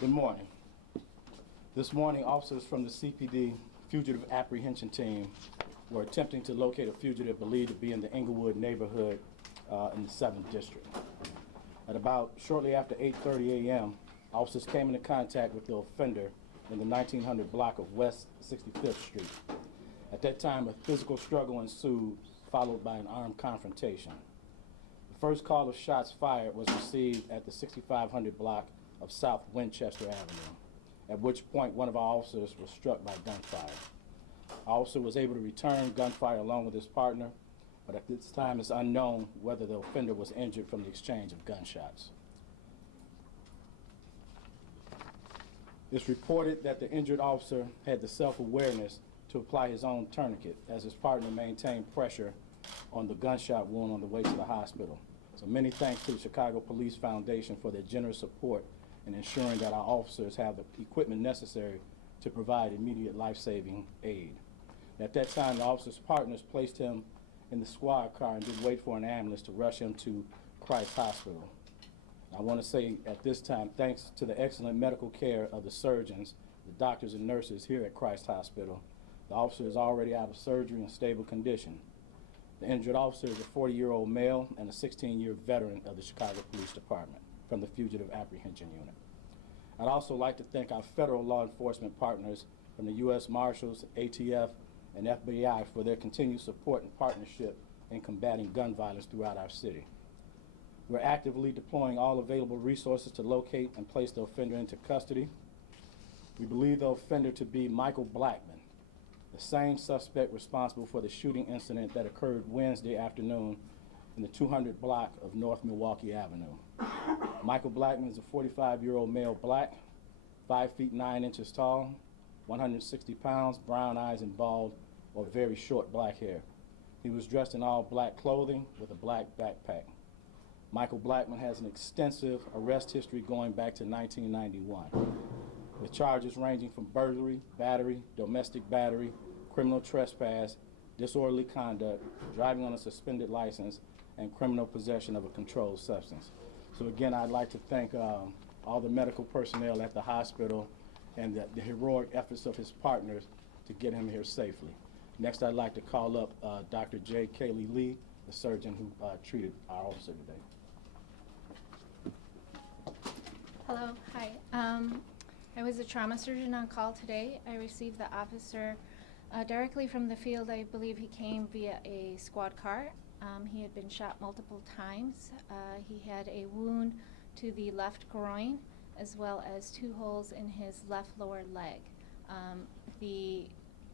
Good morning. This morning, officers from the CPD Fugitive Apprehension Team were attempting to locate a fugitive believed to be in the Englewood neighborhood in the 7th District. At about shortly after 8:30 a.m., officers came into contact with the offender in the 1900 block of West 65th Street. At that time, a physical struggle ensued, followed by an armed confrontation. The first call of shots fired was received at the 6500 block of South Winchester Avenue, at which point one of our officers was struck by gunfire. Our officer was able to return gunfire along with his partner, but at this time it's unknown whether the offender was injured from the exchange of gunshots. It's reported that the injured officer had the self-awareness to apply his own tourniquet as his partner maintained pressure on the gunshot wound on the way to the hospital. So many thanks to the Chicago Police Foundation for their generous support in ensuring that our officers have the equipment necessary to provide immediate life-saving aid. At that time, the officer's partners placed him in the squad car and did wait for an ambulance to rush him to Christ Hospital. I want to say at this time, thanks to the excellent medical care of the surgeons, the doctors and nurses here at Christ Hospital, the officer is already out of surgery in stable condition. The injured officer is a 40-year-old male and a 16-year veteran of the Chicago Police Department from the Fugitive Apprehension Unit. I'd also like to thank our federal law enforcement partners from the U.S. Marshals, ATF, and FBI for their continued support and partnership in combating gun violence throughout our city. We're actively deploying all available resources to locate and place the offender into custody. We believe the offender to be Michael Blackman, the same suspect responsible for the shooting incident that occurred Wednesday afternoon in the 200 block of North Milwaukee Avenue. Michael Blackman is a 45-year-old male black, 5 feet 9 inches tall, 160 pounds, brown eyes and bald or very short black hair. He was dressed in all black clothing with a black backpack. Michael Blackman has an extensive arrest history going back to 1991, with charges ranging from burglary, battery, domestic battery, criminal trespass, disorderly conduct, driving on a suspended license, and criminal possession of a controlled substance. So again, I'd like to thank all the medical personnel at the hospital and the heroic efforts of his partners to get him here safely. Next, I'd like to call up Dr. J. Kaylee Lee, the surgeon who treated our officer today. Hello, hi. I was a trauma surgeon on call today. I received the officer directly from the field. I believe he came via a squad car. He had been shot multiple times. He had a wound to the left groin as well as 2 holes in his left lower leg. The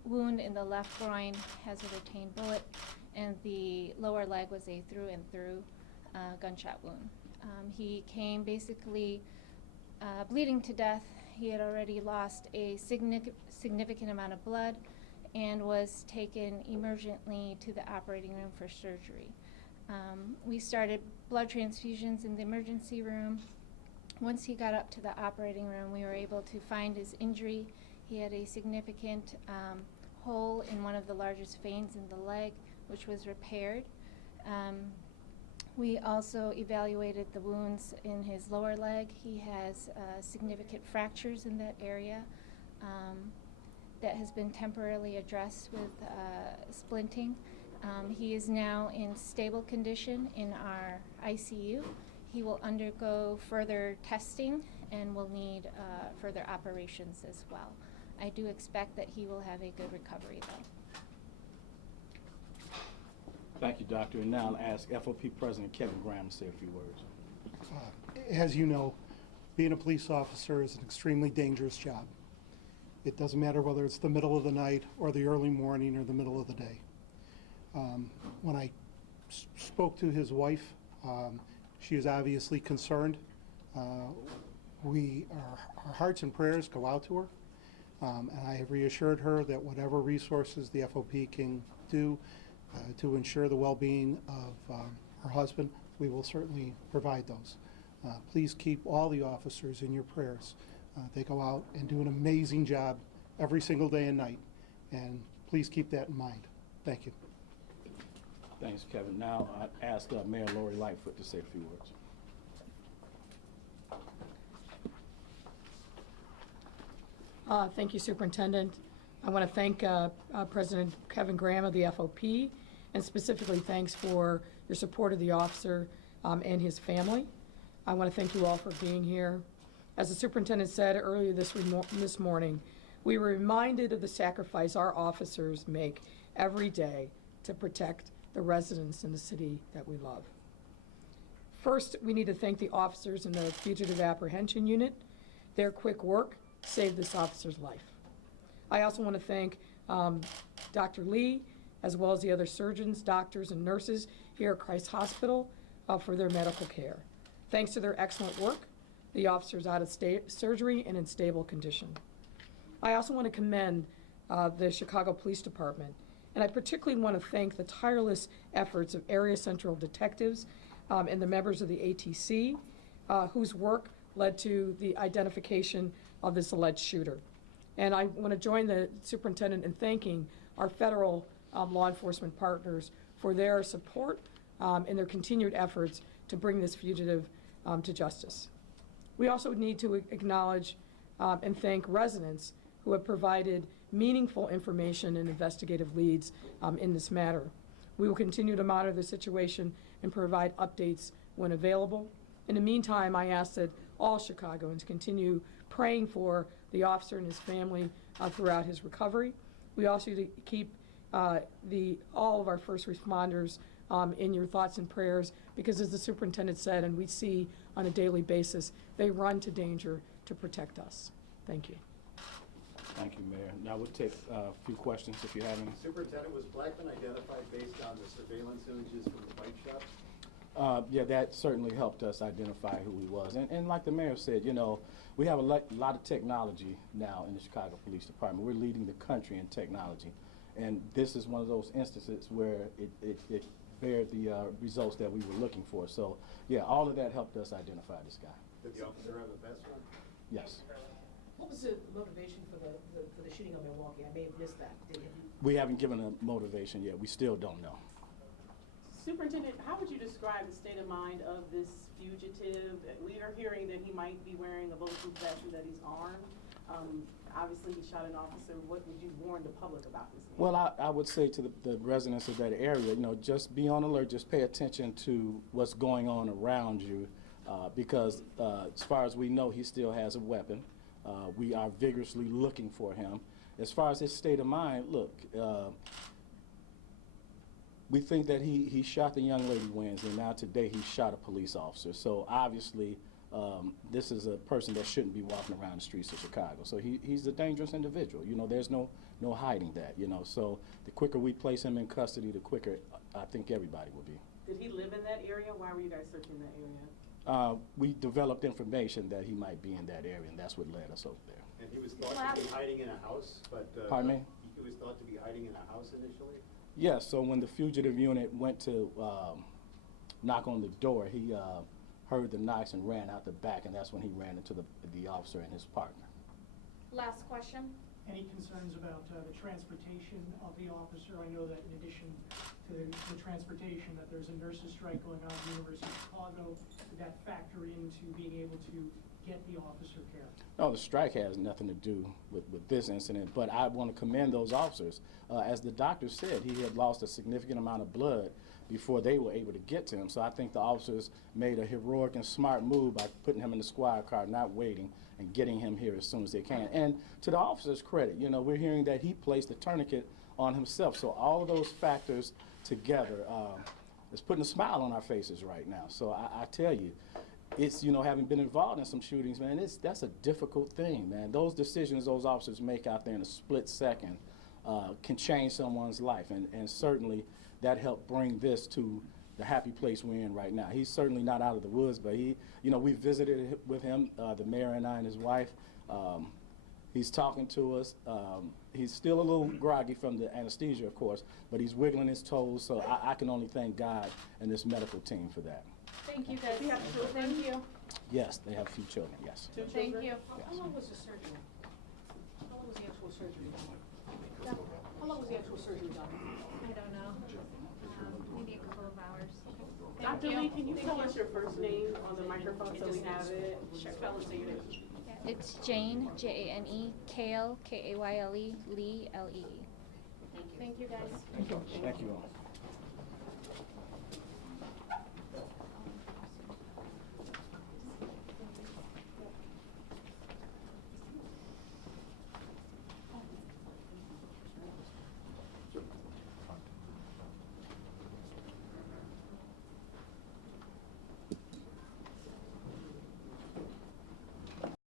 wound in the left groin has a retained bullet, and the lower leg was a through and through gunshot wound. He came basically bleeding to death. He had already lost a significant amount of blood and was taken emergently to the operating room for surgery. We started blood transfusions in the emergency room. Once he got up to the operating room, we were able to find his injury. He had a significant hole in one of the largest veins in the leg, which was repaired. We also evaluated the wounds in his lower leg. He has significant fractures in that area that has been temporarily addressed with splinting. He is now in stable condition in our ICU. He will undergo further testing and will need further operations as well. I do expect that he will have a good recovery though. Thank you, Doctor. And now I'll ask FOP President Kevin Graham to say a few words. As you know, being a police officer is an extremely dangerous job. It doesn't matter whether it's the middle of the night or the early morning or the middle of the day. When I spoke to his wife, she is obviously concerned. Our hearts and prayers go out to her, and I have reassured her that whatever resources the FOP can do to ensure the well-being of her husband, we will certainly provide those. Please keep all the officers in your prayers. They go out and do an amazing job every single day and night, and please keep that in mind. Thank you. Thanks, Kevin. Now I ask Mayor Lori Lightfoot to say a few words. Thank you, Superintendent. I want to thank President Kevin Graham of the FOP, and specifically thanks for your support of the officer and his family. I want to thank you all for being here. As the superintendent said earlier this morning, we were reminded of the sacrifice our officers make every day to protect the residents in the city that we love. First, we need to thank the officers in the Fugitive Apprehension Unit. Their quick work saved this officer's life. I also want to thank Dr. Lee, as well as the other surgeons, doctors, and nurses here at Christ Hospital for their medical care. Thanks to their excellent work, the officer's out of surgery and in stable condition. I also want to commend the Chicago Police Department, and I particularly want to thank the tireless efforts of Area Central detectives and the members of the ATC, whose work led to the identification of this alleged shooter. And I want to join the superintendent in thanking our federal law enforcement partners for their support and their continued efforts to bring this fugitive to justice. We also need to acknowledge and thank residents who have provided meaningful information and investigative leads in this matter. We will continue to monitor the situation and provide updates when available. In the meantime, I ask that all Chicagoans continue praying for the officer and his family throughout his recovery. We also need to keep all of our first responders in your thoughts and prayers, because as the superintendent said, and we see on a daily basis, they run to danger to protect us. Thank you. Thank you, Mayor. Now we'll take a few questions if you have any. Superintendent, was Blackman identified based on the surveillance images from the bike shop? Yeah, that certainly helped us identify who he was. And like the mayor said, you know, we have a lot of technology now in the Chicago Police Department. We're leading the country in technology. And this is one of those instances where it bared the results that we were looking for. So, yeah, all of that helped us identify this guy. Did the officer have a vest on? Yes. What was the motivation for the shooting on Milwaukee? I may have missed that. We haven't given a motivation yet. We still don't know. Superintendent, how would you describe the state of mind of this fugitive? We are hearing that he might be wearing a bulletproof vest and that he's armed. Obviously, he shot an officer. What would you warn the public about this man? Well, I would say to the residents of that area, you know, just be on alert, just pay attention to what's going on around you, because as far as we know, he still has a weapon. We are vigorously looking for him. As far as his state of mind, look, we think that he shot the young lady Wednesday, and now today he shot a police officer. So obviously, this is a person that shouldn't be walking around the streets of Chicago. So he's a dangerous individual. You know, there's no hiding that, you know. So the quicker we place him in custody, the quicker I think everybody will be. Did he live in that area? Why were you guys searching that area? We developed information that he might be in that area, and that's what led us over there. And he was thought to be hiding in a house, but... Pardon me? He was thought to be hiding in a house initially? Yes, so when the fugitive unit went to knock on the door, he heard the knocks and ran out the back, and that's when he ran into the officer and his partner. Last question. Any concerns about the transportation of the officer? I know that in addition to the transportation, that there's a nurses' strike going on at the University of Chicago. Did that factor into being able to get the officer care? No, the strike has nothing to do with this incident, but I want to commend those officers. As the doctor said, he had lost a significant amount of blood before they were able to get to him. So I think the officers made a heroic and smart move by putting him in the squad car, not waiting, and getting him here as soon as they can. And to the officers' credit, you know, we're hearing that he placed the tourniquet on himself. So all of those factors together is putting a smile on our faces right now. So I tell you, it's, you know, having been involved in some shootings, man, that's a difficult thing, man. Those decisions those officers make out there in a split second can change someone's life, and certainly that helped bring this to the happy place we're in right now. He's certainly not out of the woods, but he, you know, we visited with him, the mayor and I and his wife. He's talking to us. He's still a little groggy from the anesthesia, of course, but he's wiggling his toes, so I can only thank God and this medical team for that. Thank you, guys. Does he have children? Thank you. Yes, they have a few children, yes. Two Thank children? you. How long was the surgery? How long was the actual surgery done? How long was the actual surgery done? I don't know. Maybe a Dr. Lee, can you tell us your first name on the microphone so we have it? Spell it so you do. Yeah, it's Jane, Jane, Kale, Kayle, Lee, Lee. Thank you, guys. Thank you all.